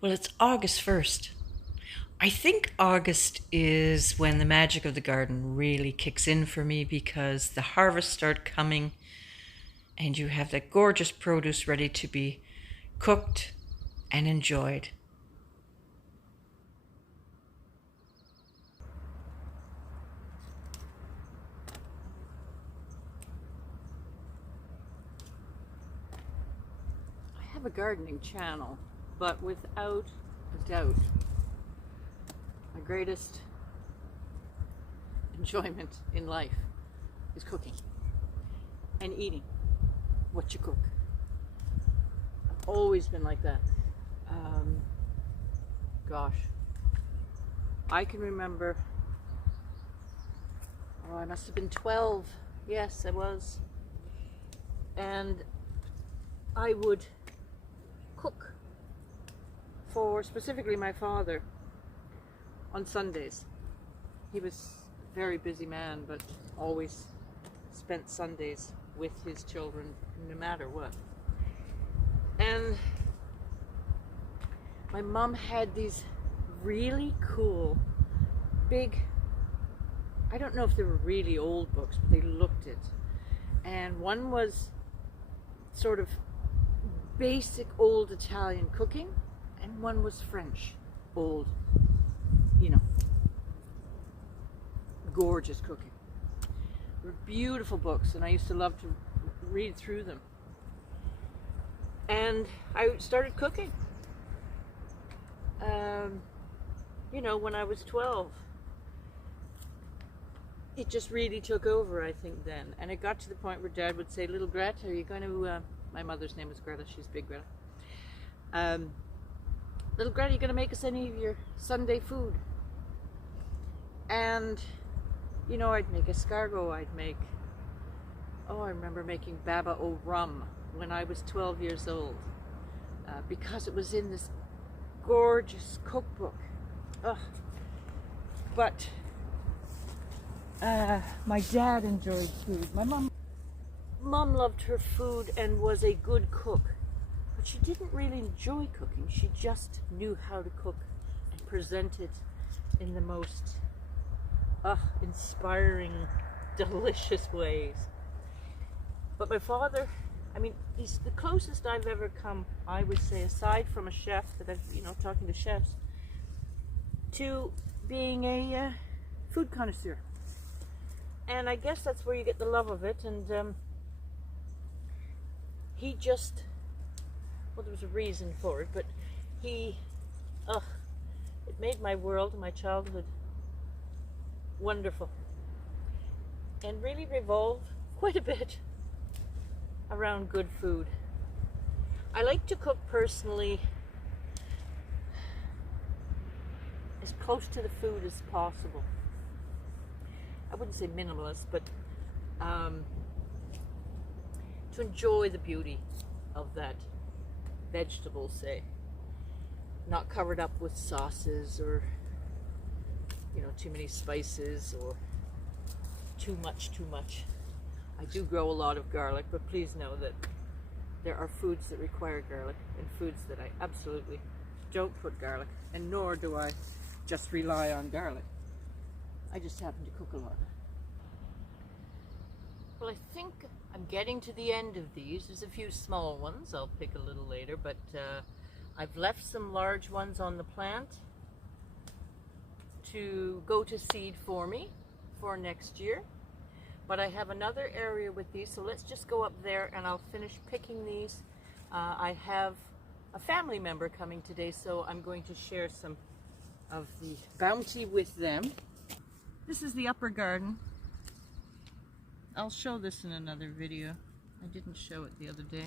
Well, it's August 1st. I think August is when the magic of the garden really kicks in for me because the harvests start coming and you have that gorgeous produce ready to be cooked and enjoyed. I have a gardening channel, but without a doubt, my greatest enjoyment in life is cooking and eating what you cook. I've always been like that. Gosh, I can remember, I must have been 12. Yes, I was. And I would cook for specifically my father on Sundays. He was a very busy man, but always spent Sundays with his children no matter what. And my mom had these really cool, big, I don't know if they were really old books, but they looked it. And one was sort of basic old Italian cooking, and one was French old, gorgeous cooking. They were beautiful books, and I used to love to read through them. And I started cooking, when I was 12. It just really took over, I think, then. And it got to the point where Dad would say, "Little Greta, are you going to," my mother's name was Greta, she's big Greta. "Little Greta, are you going to make us any of your Sunday food?" And, I'd make escargot, I remember making baba o rum when I was 12 years old, because it was in this gorgeous cookbook. But my dad enjoyed food. My mom loved her food and was a good cook, but she didn't really enjoy cooking. She just knew how to cook and present it in the most inspiring, delicious ways. But my father, he's the closest I've ever come, I would say, aside from a chef that I've, talking to chefs, to being a food connoisseur. And I guess that's where you get the love of it. And he just, there was a reason for it, but it made my world, my childhood, wonderful. And really revolved quite a bit around good food. I like to cook personally as close to the food as possible. I wouldn't say minimalist, but to enjoy the beauty of that vegetable, say, not covered up with sauces or too many spices or too much. I do grow a lot of garlic, but please know that there are foods that require garlic and foods that I absolutely don't put garlic, and nor do I just rely on garlic. I just happen to cook a lot. Well, I think I'm getting to the end of these. There's a few small ones I'll pick a little later, but I've left some large ones on the plant to go to seed for me for next year. But I have another area with these, so let's just go up there and I'll finish picking these. I have a family member coming today, so I'm going to share some of the bounty with them. This is the upper garden. I'll show this in another video. I didn't show it the other day.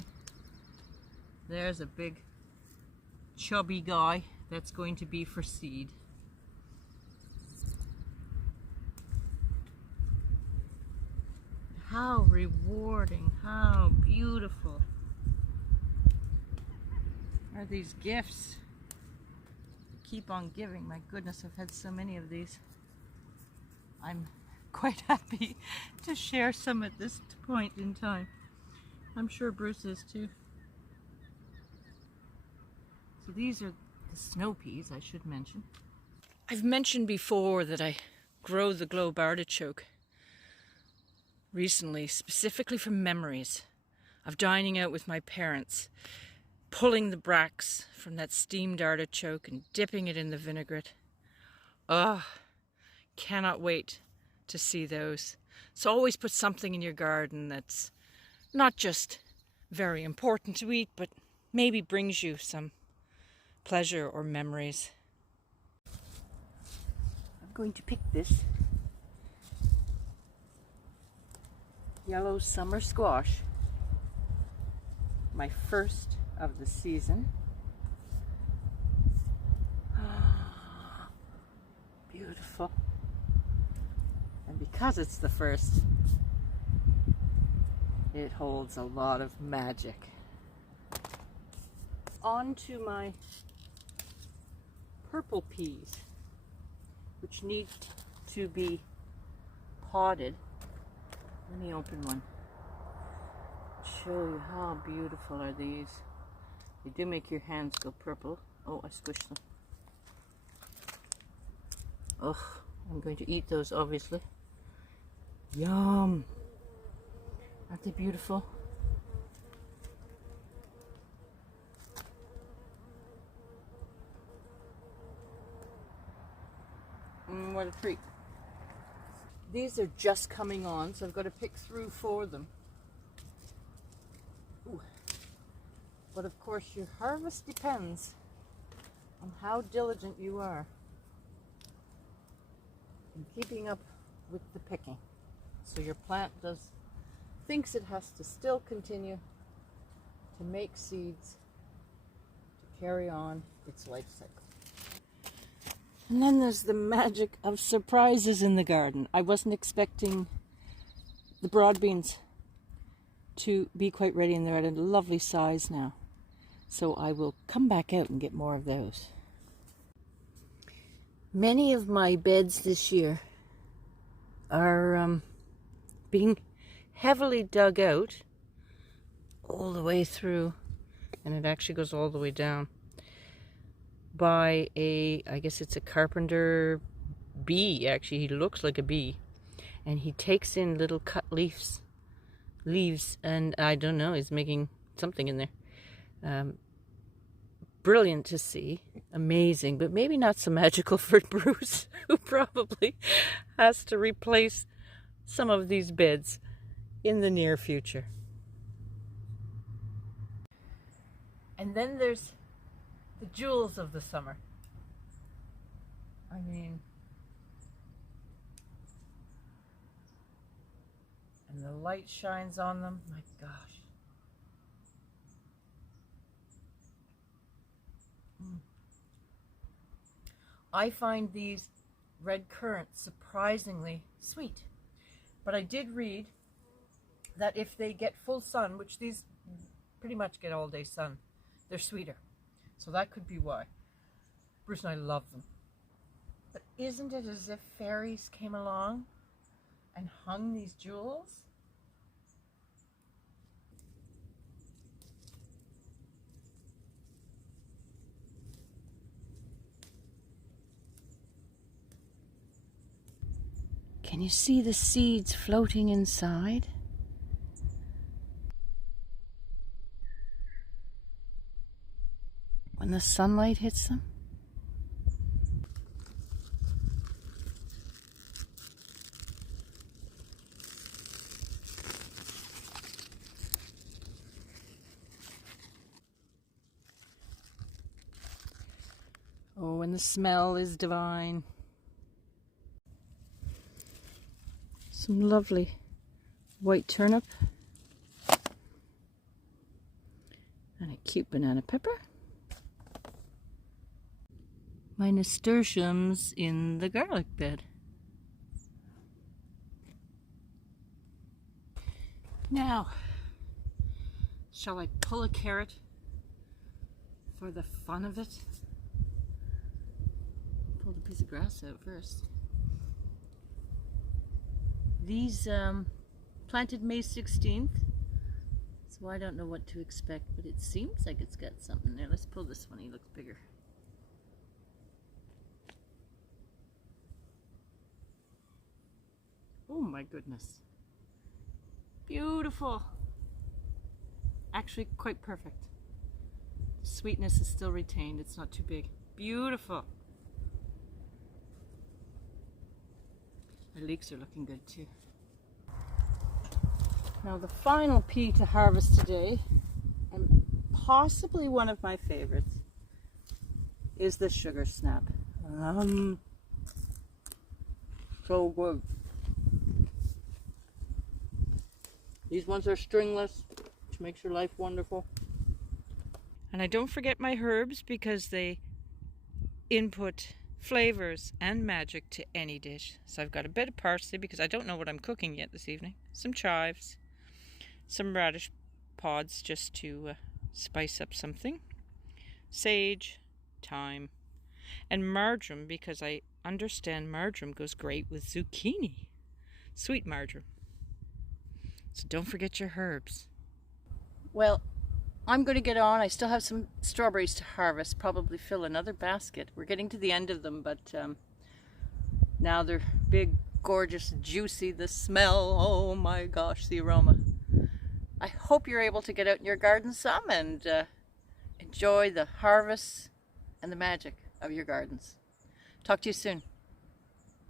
There's a big chubby guy that's going to be for seed. How rewarding, how beautiful are these gifts. Keep on giving. My goodness, I've had so many of these. I'm quite happy to share some at this point in time. I'm sure Bruce is too. So these are the snow peas, I should mention. I've mentioned before that I grow the globe artichoke recently, specifically from memories of dining out with my parents, pulling the bracts from that steamed artichoke and dipping it in the vinaigrette. Oh, cannot wait to see those. So always put something in your garden that's not just very important to eat, but maybe brings you some pleasure or memories. I'm going to pick this yellow summer squash, my first of the season. Beautiful. And because it's the first, it holds a lot of magic. On to my purple peas, which need to be podded. Let me open one. Show you how beautiful are these. They do make your hands go purple. Oh, I squished them. Ugh, I'm going to eat those, obviously. Yum! Aren't they beautiful? What a treat. These are just coming on, so I've got to pick through for them. Ooh. But of course, your harvest depends on how diligent you are in keeping up with the picking. So your plant thinks it has to still continue to make seeds to carry on its life cycle. And then there's the magic of surprises in the garden. I wasn't expecting the broad beans to be quite ready, and they're at a lovely size now. So I will come back out and get more of those. Many of my beds this year are being heavily dug out all the way through, and it actually goes all the way down, by I guess it's a Carpenter bee. Actually, he looks like a bee, and he takes in little cut leaves, and I don't know, he's making something in there. Brilliant to see, amazing, but maybe not so magical for Bruce, who probably has to replace some of these beds in the near future. And then there's the jewels of the summer. I mean, and the light shines on them, my gosh. I find these red currants surprisingly sweet, but I did read that if they get full sun, which these pretty much get all day sun, they're sweeter. So that could be why. Bruce and I love them. But isn't it as if fairies came along and hung these jewels? Can you see the seeds floating inside? When the sunlight hits them? Oh, and the smell is divine. Some lovely white turnip and a cute banana pepper. My nasturtiums in the garlic bed. Now, shall I pull a carrot for the fun of it? Pull the piece of grass out first. These planted May 16th, so I don't know what to expect, but it seems like it's got something there. Let's pull this one, he looks bigger. Oh my goodness. Beautiful. Actually quite perfect. The sweetness is still retained. It's not too big. Beautiful. The leeks are looking good too. Now the final pea to harvest today, and possibly one of my favorites, is the sugar snap. So good. These ones are stringless, which makes your life wonderful. And I don't forget my herbs because they input flavors and magic to any dish. So I've got a bit of parsley because I don't know what I'm cooking yet this evening. Some chives, some radish pods just to spice up something. Sage, thyme, and marjoram because I understand marjoram goes great with zucchini. Sweet marjoram. So don't forget your herbs. Well, I'm going to get on. I still have some strawberries to harvest, probably fill another basket. We're getting to the end of them, but now they're big, gorgeous, juicy, the smell, oh my gosh, the aroma. I hope you're able to get out in your garden some and enjoy the harvests and the magic of your gardens. Talk to you soon.